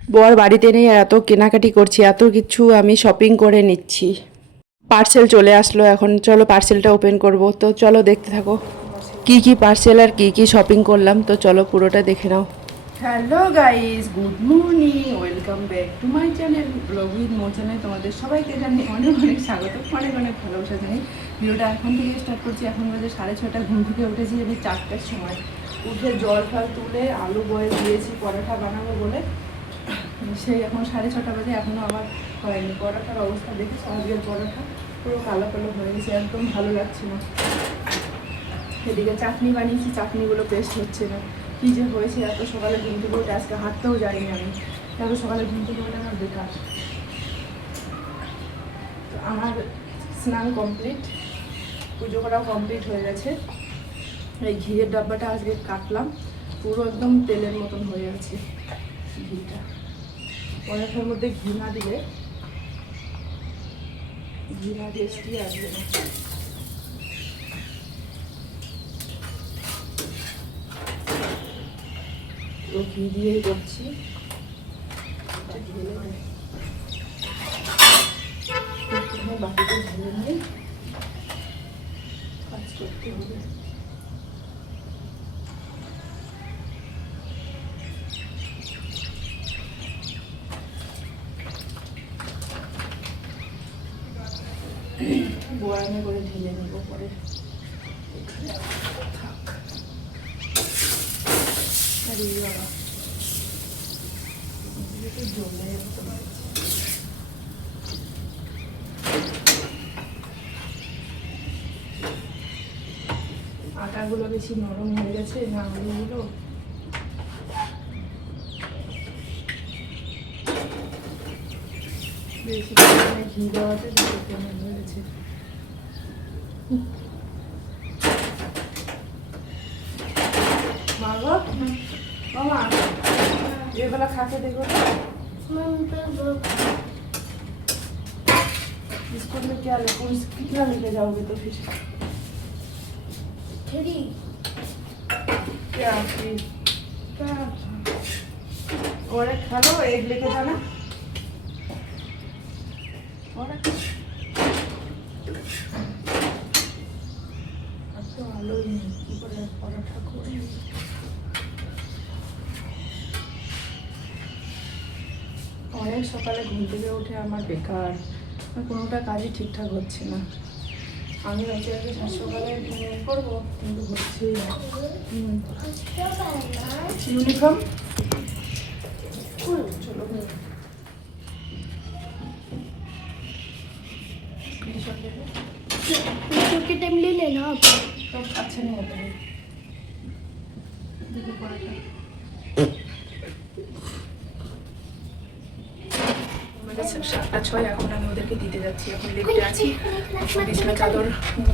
বর বাড়িতে নেই আর এত কেনাকাটি করছি, এত কিছু আমি শপিং করে নিচ্ছি। পার্সেল চলে আসলো, এখন চলো পার্সেলটা ওপেন করব। তো চলো দেখতে থাকো কি কি পার্সেল আর কি কি শপিং করলাম। তো চলো পুরোটা দেখে নাও। Hello guys, good morning, welcome back to my channel blog with মো চ্যানেল। তোমাদের সবাইকে জানি অনেক অনেক স্বাগত, অনেক অনেক ভালোবাসা জানি। ভিডিওটা এখন থেকে স্টার্ট করছি। এখন বাজে 6:30, ঘুম থেকে উঠেছি আমি 4টার সময়। উঠে জল ফল তুলে আলু বয়েল দিয়েছি পরোটা বানাবো বলে। সেই এখন 6:30 বাজে, এখনও আমার হয়নি। পরোটার অবস্থা দেখি, আজকের পরোটা পুরো কালো কালো হয়ে গেছে, একদম ভালো লাগছে না। এদিকে চাটনি বানিয়েছি, চাটনিগুলো পেস্ট হচ্ছে না। কী যে হয়েছে, এত সকালে ঘুম থেকে উঠে আজকে হাঁটতেও যাইনি আমি। এত সকালে ঘুম থেকে উঠে আমার বেকার। তো আমার স্নান কমপ্লিট, পুজো করাও কমপ্লিট হয়ে গেছে। এই ঘিয়ের ডাব্বাটা আজকে কাটলাম, পুরো একদম তেলের মতন হয়ে আছে ঘিটা। পরোটার মধ্যে ঘি না দিয়ে টেস্টি আসবে না। তো ঘি দিয়েই করছি। বাকিটা ঢেলে নিয়ে কাজ করতে হবে। বয়ামে করে ঢেলে নেব পরে। থাক আর এই বাবা জমে যেতে পারছি। আটাগুলো বেশি নরম হয়ে গেছে না, আলুগুলো বেশি পরিমাণে ঘি দেওয়াতে কেমন হয়ে গেছে। মাগো মামা এবেলা খাতে देखो स्कूल में क्या ले, कितना लेके जाओगे तो फिर? 3 क्या फिर और एक खा लो, एक लेके जाना। और एक अब तो आलू ही नहीं की করে পরোটা করে। অনেক সকালে ঘুম থেকে উঠে আমার বেকার, কোনোটা কাজই ঠিকঠাক হচ্ছে না। আমি হচ্ছে আজকে সকালে করবো কিন্তু হচ্ছেই না। ইউনিফর্ম চলো के टाइम ले लेना आप। तो अच्छा नहीं होता है। देखो पराठा মানে 7:06, এখন আমি ওদেরকে দিতে যাচ্ছি। এখন লিফটে আছি, বিছানা চাদর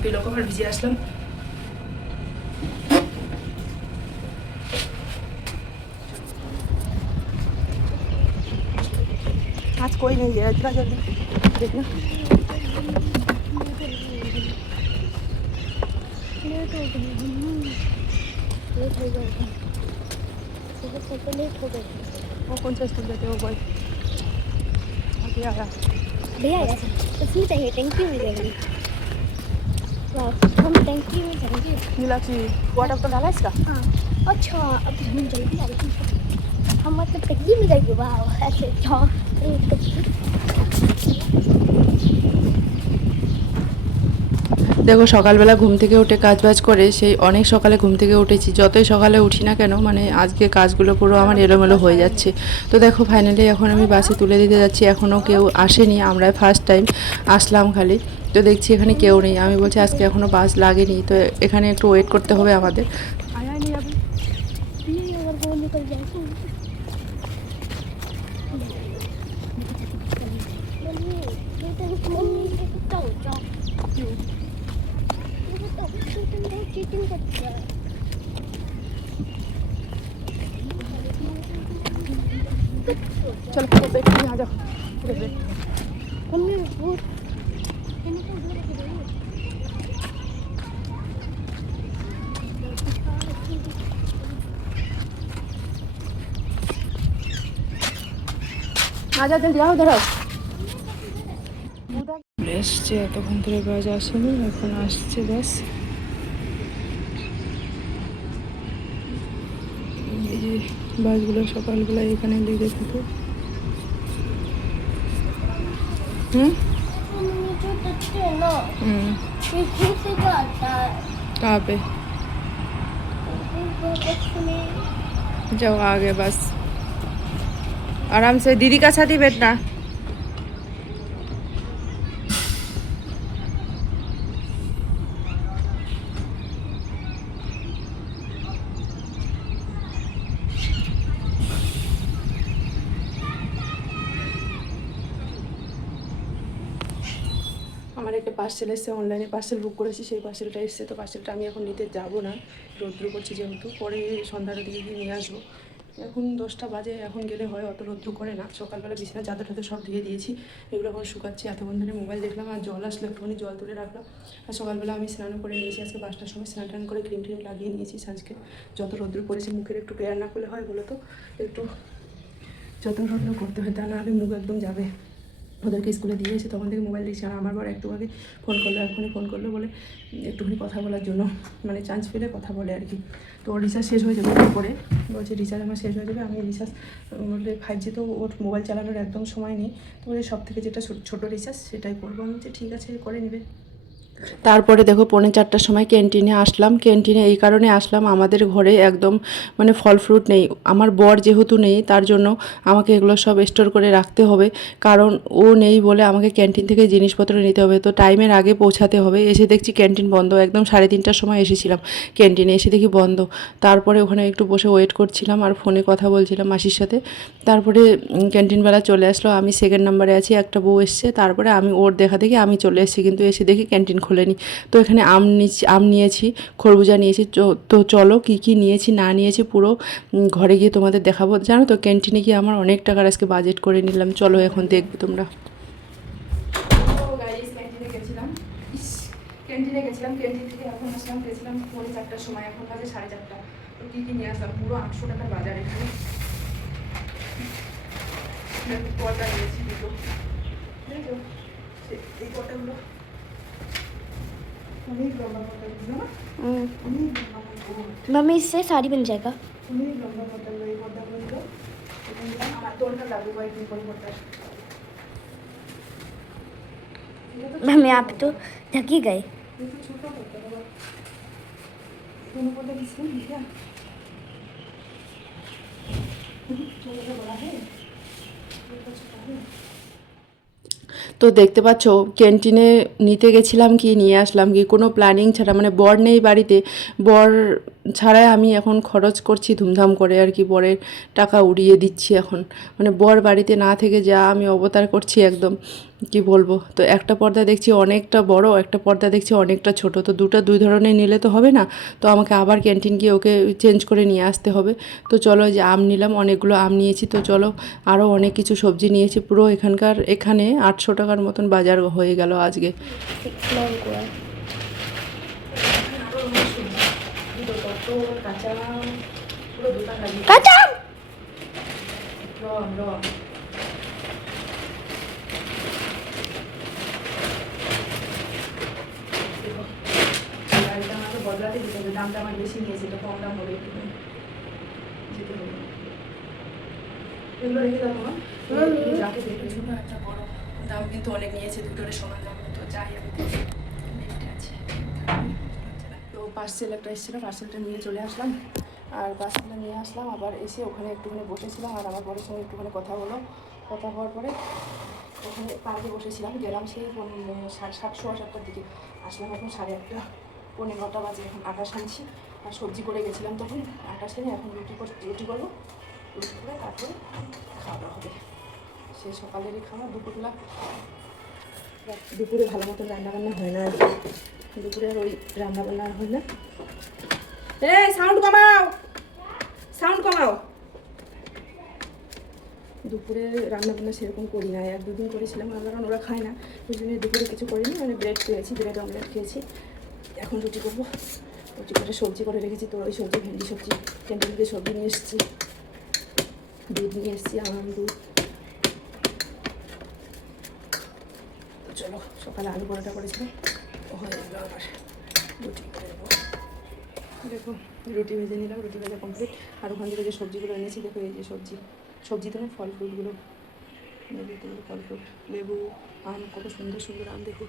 পিলো কভার ভিজে আসলাম। आज कोई नहीं है इतना जल्दी, देखना लेट हो गई, लेट हो गया, सुबह लेट हो गई। वो कौन सा स्कूल जाते हो बॉय? अभी आया भैया इसमें चाहिए टंकी में जाएंगे। हम टंकी में जाएंगे। नीलाक्षी वाटर तो डाला इसका। हाँ अच्छा, अब हम जल्दी आ रही हैं। हम मतलब टंकी में जाएंगे। वाह ऐसे अच्छा। দেখো সকালবেলা ঘুম থেকে উঠে কাজবাজ করে, সেই অনেক সকালে ঘুম থেকে উঠেছি। যতই সকালে উঠি না কেন, মানে আজকে কাজগুলো পুরো আমার এলোমেলো হয়ে যাচ্ছে। তো দেখো ফাইনালি এখন আমি বাসে তুলে দিতে যাচ্ছি। এখনও কেউ আসেনি, আমরা ফার্স্ট টাইম আসলাম খালি। তো দেখছি এখানে কেউ নেই। আমি বলছি আজকে এখনও বাস লাগেনি, তো এখানে একটু ওয়েট করতে হবে আমাদের। चलो बैठ के आ जाओ। আজা জলদি আও ধরো এসছে, এতক্ষণ ধরে বাস আসেনি, এখন আসছে বাস। এই যে বাসগুলো সকালবেলা এখানে লেগে থাকে। হুম হুম कहाँ पे जाओ आगे बस आराम से दीदी का साथ ही बैठना। আমার একটা পার্সেল এসেছে, অনলাইনে পার্সেল বুক করেছি, সেই পার্সেলটা এসেছে। তো পার্সেলটা আমি এখন নিতে যাবো না, রৌদ্র করছি যেহেতু, পরে সন্ধ্যার দিকে গিয়ে নিয়ে আসবো। এখন 10টা বাজে, এখন গেলে হয়, অত রৌদ্র করে না। সকালবেলা বিছানা চাদর টাদর সব ধুয়ে দিয়েছি, এগুলো এখন শুকাচ্ছি। এতক্ষণ ধরে মোবাইল দেখলাম আর জল আসলো, একটুখানি জল তুলে রাখলাম। আর সকালবেলা আমি স্নান করে নিয়েছি, আজকে 5টার সময় স্নান টান করে ক্রিম ট্রিম লাগিয়ে নিয়েছি। আজকে যত রৌদ্র পড়েছে মুখের একটু কেয়ার না করলে হয় বলো তো, একটু যত্ন টত্ন করতে হয়, তা না হলে মুখ একদম যাবে। ওদেরকে স্কুলে দিয়ে এসে তখন থেকে মোবাইল দিয়েছি। আর আমার বর একটু আগে ফোন করলো, এখনই ফোন করলো, বলে একটুখানি কথা বলার জন্য, মানে চান্স পেলে কথা বলে আর কি। তো ওর রিচার্জ শেষ হয়ে যাবে পরে, বলছে রিচার্জ আমার শেষ হয়ে যাবে, আমি রিচার্জ বললে 5G তো ওর মোবাইল চালানোর একদম সময় নেই, তো বলে সব থেকে যেটা ছোটো রিচার্জ সেটাই করবো। আমি বলছি ঠিক আছে, করে নেবে। তারপরে দেখো 3:45টার সময় ক্যান্টিনে আসলাম। ক্যান্টিনে এই কারণে আসলাম, আমাদের ঘরে একদম মানে ফল ফ্রুট নেই। আমার বর যেহেতু নেই, তার জন্য আমাকে এগুলো সব স্টোর করে রাখতে হবে, কারণ ও নেই বলে আমাকে ক্যান্টিন থেকে জিনিসপত্র নিতে হবে। তো টাইমের আগে পৌঁছাতে হবে। এসে দেখছি ক্যান্টিন বন্ধ, একদম 3:30টার সময় এসেছিলাম ক্যান্টিনে, এসে দেখি বন্ধ। তারপরে ওখানে একটু বসে ওয়েট করছিলাম আর ফোনে কথা বলছিলাম মাসির সাথে। তারপরে ক্যান্টিনবেলা চলে আসলো, আমি সেকেন্ড নাম্বারে আছি, একটা বউ এসছে। তারপরে আমি ওর দেখা দেখি আমি চলে এসেছি, কিন্তু এসে দেখি ক্যান্টিন খোলেনি। তো এখানে আম নিয়েছি, খরবুজা নিয়েছি। তো চলো কী কী নিয়েছি না নিয়েছি পুরো ঘরে গিয়ে তোমাদের দেখাবো। জানো তো ক্যান্টিনে গিয়ে আমার অনেক টাকার আজকে বাজেট করে নিলাম, চলো এখন দেখবে তোমরা। ক্যান্টিনে গেছিলাম, ক্যান্টিন থেকে এখন আসলাম, গেছিলাম 4:45টার সময়, এখন বাজে 4:30। তো কী কী নিয়ে আসলাম, পুরো 800 টাকার বাজার এখানে। পর্দা নিয়েছি দুটো, বুঝেছো, এই পর্দাগুলো অনেক লম্বা পর্দাগুলো না, অনেক লম্বা পর্দা। मम्मी इससे साड़ी बन जाएगा। অনেক লম্বা পর্দাগুলো, এই পর্দাগুলো দিল। আমার দোলটা লাগবে কয়েকদিন পরে পর্দার। मम्मी आप तो थक ही गए। একটু ছোটো পর্দা বাবা, কোনো পর্দা দিচ্ছিলাম এটা ছোটোটা বলা হয়, ছোটো হয়। তো দেখতে পাচ্ছ ক্যান্টিনে নিতে গেছিলাম কি নিয়ে আসলাম কি, কোনো প্ল্যানিং ছাড়া, মানে বর নেই বাড়িতে, বর ছাড়াই আমি এখন খরচ করছি ধুমধাম করে আর কি, বরের টাকা উড়িয়ে দিচ্ছি এখন। মানে বর বাড়িতে না থেকে যা আমি অবতার করছি একদম, কি বলবো। তো একটা পর্দা দেখছি অনেকটা বড়, একটা পর্দা দেখছি অনেকটা ছোট, তো দুই ধরনের নিলে তো হবে না, তো আমাকে আবার ক্যান্টিন গিয়ে ওকে চেঞ্জ করে নিয়ে আসতে হবে। তো চলো, যে আম নিলাম, অনেকগুলো আম নিয়েছি। তো চলো, আরও অনেক কিছু সবজি নিয়েছি, পুরো এখানে 800 টাকার মতন বাজার হয়ে গেল আজকে। काचा বদলাতে দিতে হবে, দামটা আমার বেশি নিয়েছে, তো কম দাম হবে একটু যেতে হবে। এগুলো রেখে দাও তোমার, যাকে দেখেছো না, একটা বড় দাম কিন্তু অনেক নিয়েছে, দুটোরে সমান দাম। তো যাই আমি দেখতে আছি। তো পার্সেল একটা এসেছিলো, পার্সেলটা নিয়ে চলে আসলাম। আর পার্সেলটা নিয়ে আসলাম, আবার এসে ওখানে একটুখানি বসেছিলাম, আর আমার বরের সঙ্গে একটুখানি কথা হলো। কথা হওয়ার পরে ওখানে পার্কে বসেছিলাম, গেলাম সেই 7:30-8টার দিকে, আসলাম এখন 8:30, 9:15 বাজে। এখন আটা সানছি, আর সবজি করে গেছিলাম তখন, আটা সেরে এখন রুটি করবো, রুটি করে তারপরে খাওয়া দাওয়া হবে। সেই সকালেরই খাওয়া, দুপুরে ভালো মতো রান্নাবান্না হয় না আর কি, দুপুরে আর ওই রান্নাবান্না হয় না। সাউন্ড কমাও। দুপুরে রান্নাবান্না সেরকম করি না, 1-2 দিন করেছিলাম, কারণ ওরা খায় না, ওই জন্য দুপুরে কিছু করিনি। মানে ব্রেড খেয়েছি, ব্রেড অমলেট খেয়েছি। এখন রুটি করবো, রুটি করে সবজি করে রেখেছি। তো ওই সবজি, ভেন্ডি সবজি, ক্যান্টিন থেকে সবজি নিয়ে এসেছি, দুধ নিয়ে এসেছি, আম দুধ, চলো সকালে আলু পরোটা করেছিলাম, হয়ে গেলো আবার রুটি করে দেবো। দেখো রুটি ভেজে নিলাম, রুটি ভেজে কমপ্লিট। আর ওখান থেকে যে সবজিগুলো এনেছি দেখো, এই যে সবজি তো না, ফল ফ্রুটগুলো, ফল ফ্রুট, লেবু, আম, কত সুন্দর সুন্দর আম দেখো।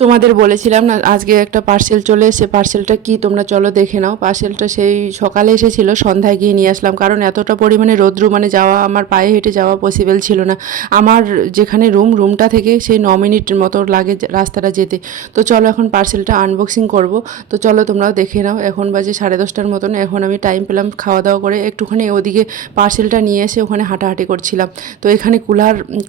তোমাদের বলেছিলাম না আজকে একটা পার্সেল চলে এসেছে, পার্সেলটা কি তোমরা চলো দেখে নাও। পার্সেলটা সেই সকালে এসেছিলো, সন্ধ্যায় গিয়ে নিয়ে আসলাম, কারণ এতটা পরিমাণে রোদ্রু, মানে যাওয়া, আমার পায়ে হেঁটে যাওয়া পসিবল ছিল না। আমার যেখানে রুমটা থেকে সেই 9 মিনিট মতো লাগে রাস্তাটা যেতে। তো চলো এখন পার্সেলটা আনবক্সিং করব। তো চলো তোমরাও দেখে নাও। এখন বাজে 10:30টার মতন। এখন আমি টাইম পেলাম খাওয়া দাওয়া করে একটুখানি ওদিকে পার্সেলটা নিয়ে এসে ওখানে হাঁটাহাঁটি করছিলাম। তো এখানে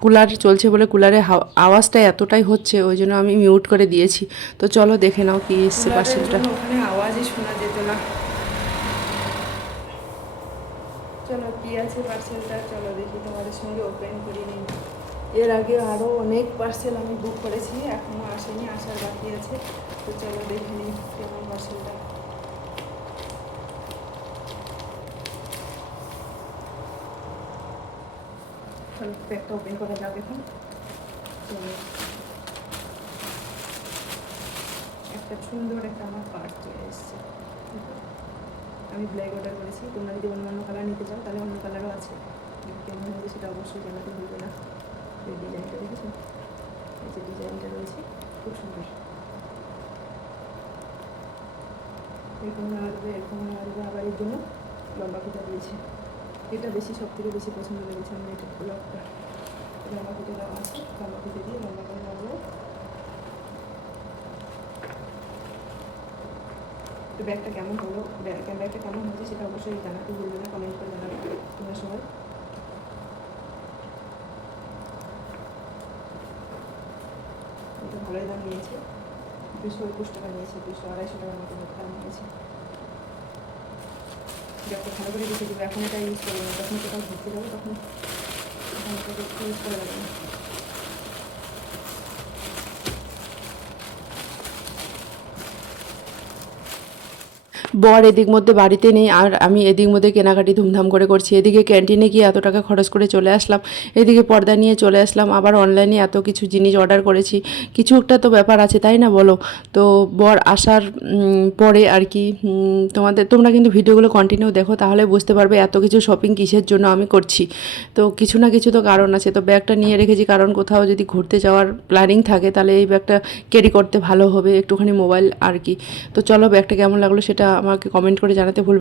কুলার চলছে বলে কুলারের আওয়াজটা এতটাই হচ্ছে, ওই জন্য আমি মিউট করে দিয়েছি। তো চলো দেখে নাও কি এসছে পার্সেলটা। ওখানে আওয়াজই শোনা যেত না। চলো কি আছে পার্সেলটা, চলো দেখি, তোমাদের সঙ্গে ওপেন করে নিই। এর আগে আরও অনেক পার্সেল আমি বুক করেছি, এখনও আসেনি, আসার বাকি আছে। তো চলো দেখে নিই কেমন পার্সেলটা। চলো প্যাকটা ওপেন করা যাক এখন। চলো একটা সুন্দর একটা আমার কার্ড চলে এসছে। আমি ব্ল্যাক অর্ডার করেছি, তোমরা যদি অন্য কালার নিতে চাও তাহলে অন্য কালারও আছে। কেমন হয়েছে সেটা অবশ্যই জানাতে ভুলবে না। এই ডিজাইনটা দেখেছো, এই যে ডিজাইনটা রয়েছে খুব সুন্দর। এরকম আসবে আবার এর জন্য লম্বা ফিতা দিয়েছে। এটা সব থেকে বেশি পছন্দ লেগেছে আমার, এটা ব্লকটা লম্বা ফিতে দেওয়া আছে, লম্বা ফিতে দিয়ে লম্বা করে লাগবে। তো ব্যাগটা কেমন হলো, ব্যাগটা কেমন হয়েছে সেটা অবশ্যই জানাতে ভুলবে না, কমেন্ট করে জানাবে তোমরা সবাই। এটা ভালোই দাম নিয়েছে, 221 টাকা নিয়েছে, 200-250 টাকার মতো দাম নিয়েছে। ব্যাগটা ভালো করে রেখে দেবো, এখন এটা ইউজ করবো না, যখন কোথাও ঘুরতে যাবো তখন এটা ইউজ করা যাবে না। বর এদিক মধ্যে বাড়িতে নেই, আর আমি এদিক মধ্যে কেনাকাটি ধুমধাম করে করছি। এদিকে ক্যান্টিনে গিয়ে এত টাকা খরচ করে চলে আসলাম, এদিকে পর্দা নিয়ে চলে আসলাম, আবার অনলাইনে এত কিছু জিনিস অর্ডার করেছি। কিছু একটা তো ব্যাপার আছে তাই না বলো। তো বর আসার পরে আর কি তোমরা কিন্তু ভিডিওগুলো কন্টিনিউ দেখো, তাহলে বুঝতে পারবে এত কিছু শপিং কিসের জন্য আমি করছি। তো কিছু না কিছু তো কারণ আছে। তো ব্যাগটা নিয়ে রেখেছি, কারণ কোথাও যদি ঘুরতে যাওয়ার প্ল্যানিং থাকে তাহলে এই ব্যাগটা ক্যারি করতে ভালো হবে, একটুখানি মোবাইল আর কি। তো চলো ব্যাগটা কেমন লাগলো সেটা আমাকে কমেন্ট করে জানাতে ভুলবে।